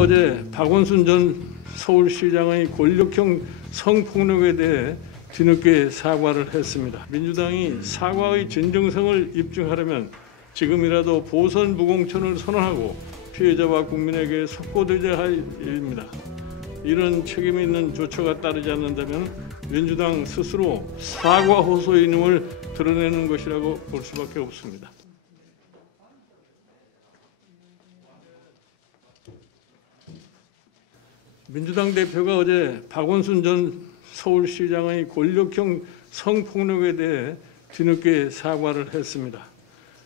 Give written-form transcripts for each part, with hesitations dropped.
어제 박원순 전 서울시장의 권력형 성폭력에 대해 뒤늦게 사과를 했습니다. 민주당이 사과의 진정성을 입증하려면 지금이라도 보선 무공천을 선언하고 피해자와 국민에게 속고되어야 할 일입니다. 이런 책임 있는 조처가 따르지 않는다면 민주당 스스로 사과 호소인임을 드러내는 것이라고 볼 수밖에 없습니다. 민주당 대표가 어제 박원순 전 서울시장의 권력형 성폭력에 대해 뒤늦게 사과를 했습니다.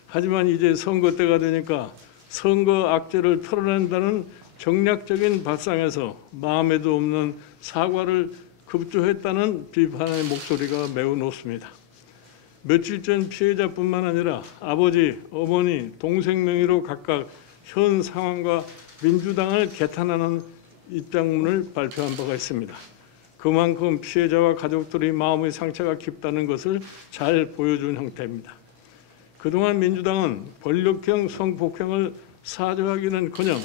하지만 이제 선거 때가 되니까 선거 악재를 털어낸다는 정략적인 발상에서 마음에도 없는 사과를 급조했다는 비판의 목소리가 매우 높습니다. 며칠 전 피해자뿐만 아니라 아버지, 어머니, 동생 명의로 각각 현 상황과 민주당을 개탄하는 입장문을 발표한 바가 있습니다. 그만큼 피해자와 가족들의 마음의 상처가 깊다는 것을 잘 보여준 형태입니다. 그동안 민주당은 권력형 성폭행을 사죄하기는커녕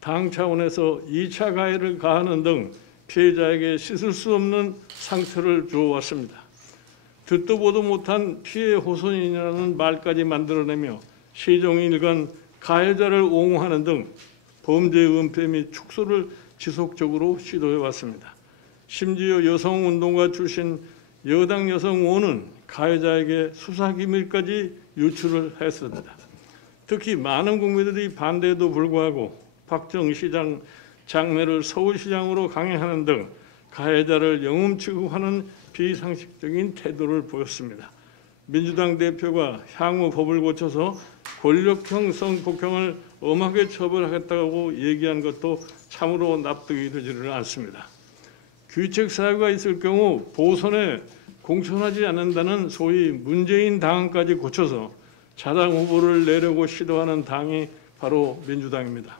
당 차원에서 2차 가해를 가하는 등 피해자에게 씻을 수 없는 상처를 주어왔습니다. 듣도 보도 못한 피해 호소인이라는 말까지 만들어내며 시종일관 가해자를 옹호하는 등 범죄 은폐 및 축소를 지속적으로 시도해왔습니다. 심지어 여성운동가 출신 여당 여성 의원은 가해자에게 수사기밀까지 유출을 했습니다. 특히 많은 국민들이 반대에도 불구하고 박정 시장 장례를 서울시장으로 강행하는 등 가해자를 영웅 취급하는 비상식적인 태도를 보였습니다. 민주당 대표가 향후 법을 고쳐서 권력형 성폭행을 엄하게 처벌하겠다고 얘기한 것도 참으로 납득이 되지를 않습니다. 규칙 사유가 있을 경우 보선에 공천하지 않는다는 소위 문재인 당까지 고쳐서 자당 후보를 내려고 시도하는 당이 바로 민주당입니다.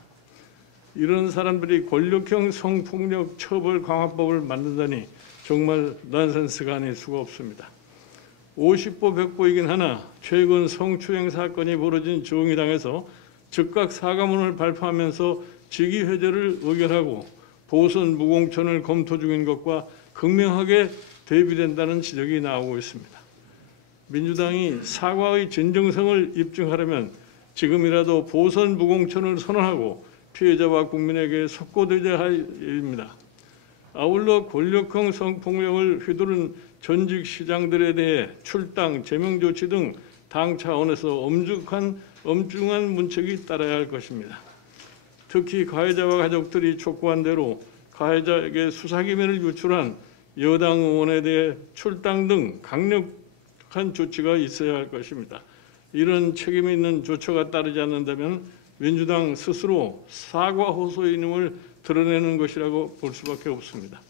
이런 사람들이 권력형 성폭력 처벌 강화법을 만든다니 정말 넌센스가 아닐 수가 없습니다. 50보 100보이긴 하나 최근 성추행 사건이 벌어진 정의당에서 즉각 사과문을 발표하면서 직위회제를 의결하고 보선 무공천을 검토 중인 것과 극명하게 대비된다는 지적이 나오고 있습니다. 민주당이 사과의 진정성을 입증하려면 지금이라도 보선 무공천을 선언하고 피해자와 국민에게 속고되어야 할 일입니다. 아울러 권력형 성폭력을 휘두른 전직 시장들에 대해 출당, 제명 조치 등 당 차원에서 엄중한 문책이 따라야 할 것입니다. 특히 가해자와 가족들이 촉구한 대로 가해자에게 수사기밀을 유출한 여당 의원에 대해 출당 등 강력한 조치가 있어야 할 것입니다. 이런 책임 있는 조처가 따르지 않는다면 민주당 스스로 사과 호소인임을 드러내는 것이라고 볼 수밖에 없습니다.